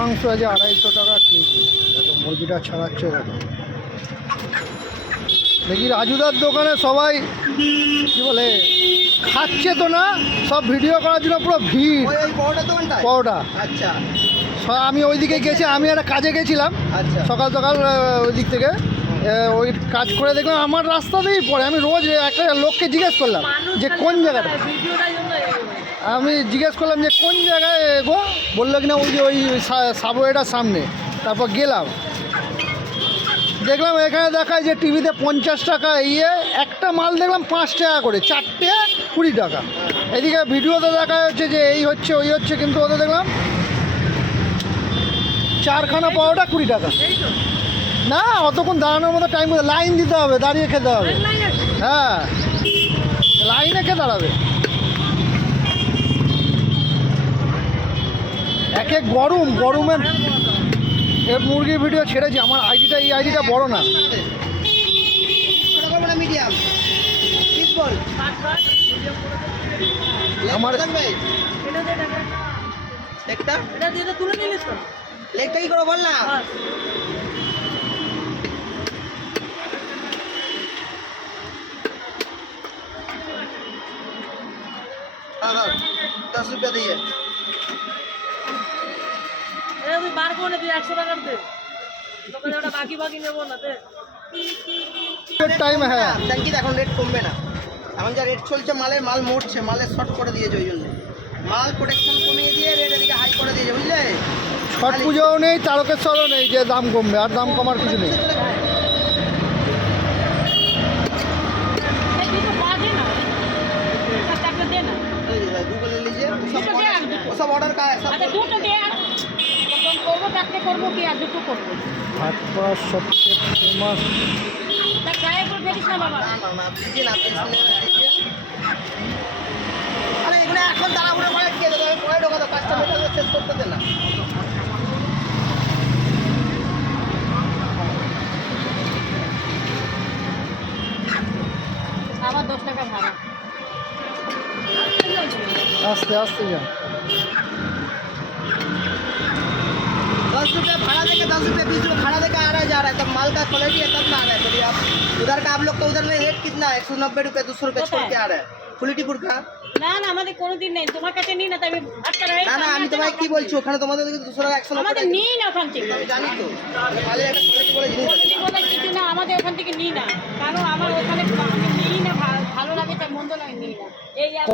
মাংস আছে 250 টাকা কেজি। দেখো মুরগিটা ছাড়াচ্ছে, দেখো দেখি রাজুদার দোকানে সবাই কি বলে খাচ্ছে তো না, সব ভিডিও করার জন্য পুরো ভিড়। পরোটা আচ্ছা, আমি ওইদিকে গেছি, আমি একটা কাজে গেছিলাম সকাল সকাল ওই দিক থেকে ওই কাজ করে দেখলাম আমার রাস্তাতেই পড়ে। আমি রোজ একটা লোককে জিজ্ঞেস করলাম যে কোন জায়গাটা, আমি জিজ্ঞেস করলাম যে কোন জায়গায় গো, বললো কিনা ওই যে ওই সাবওয়েটার সামনে। তারপর গেলাম, দেখলাম এখানে দেখায় যে টিভিতে 50 টাকা একটা মাল দেখলাম 5 টাকা করে, 4টে 20 টাকা। এদিকে ভিডিওতে দেখা যাচ্ছে যে এই হচ্ছে ওই হচ্ছে, কিন্তু ওদের দেখলাম 4খানা পরোটা 20 টাকা। না অতক্ষণ দাঁড়ানোর মতো টাইম, লাইন দিতে হবে, দাঁড়িয়ে খেতে হবে। হ্যাঁ লাইনে কে দাঁড়াবে? একে গরমে এর মুরগির ভিডিও ছেড়েছি। আমার আইডিটা, এই আইডিটা বড় না, মিডিয়াম আমার লেগটা কি করে বল না। हाँ 10 रुपया दिए বার করে দিই 100 টাকা দে, দোকানে ওটা বাকি বাকি নেব না দে। টাইম হ্যাঁ ট্যাঙ্কি এখন রেট কমবে না, এখন যা রেট চলছে মাল মরছে, মালের শর্ট করে দিয়েছে, ওই জন্য মাল প্রোটেকশন কমিয়ে দিয়ে রেট এদিকে হাই করে দিয়েছে, বুঝলে। ছট পুজোও নেই, তারকেশ্বরও নেই যে দাম কমবে, আর দাম কমার কিছু নেই। गूगल ले लीजिए, वो सब ऑर्डर का है सब। ভাটপাড়ার সবচেয়ে ফেমাস আরে এগুলো এখন দাঁড়াবো করে কে দেবে, পরে ঢোকাতো কাস্টমার শেষ করতে দেন না। আবার 10 টাকা ভাড়া। আস্তে আস্তে যা। 10 रुपये भाड़ा देके 10 रुपये 20 रुपये भाड़ा देके आ रहा है जा रहा है, तब माल का क्वालिटी है तब ना आ रहा है। कभी आप उधर का आप लोग का उधर में रेट कितना है, 190 रुपये 200 रुपये छोड़ के आ रहा है कुलिटीपुर का। না না আমাদের কোনোদিন নেই, তোমার কাছে নিই না, তাই আমি 8 টাকা না না আমি তোমায় কি বলছি, ওখানে তোমাদের 200 টাকা 190 আমাদের নিই না ওখান থেকে। আমি জানি তো মালের একটা কোয়ালিটি বলে জিনিস আছে। বলে কিছু না, আমাদের ওখান থেকে নিই না, কারণ আমার ওখানে আমি নিই না, ভালো লাগে তাই মন্দ লাগে নিই না। এই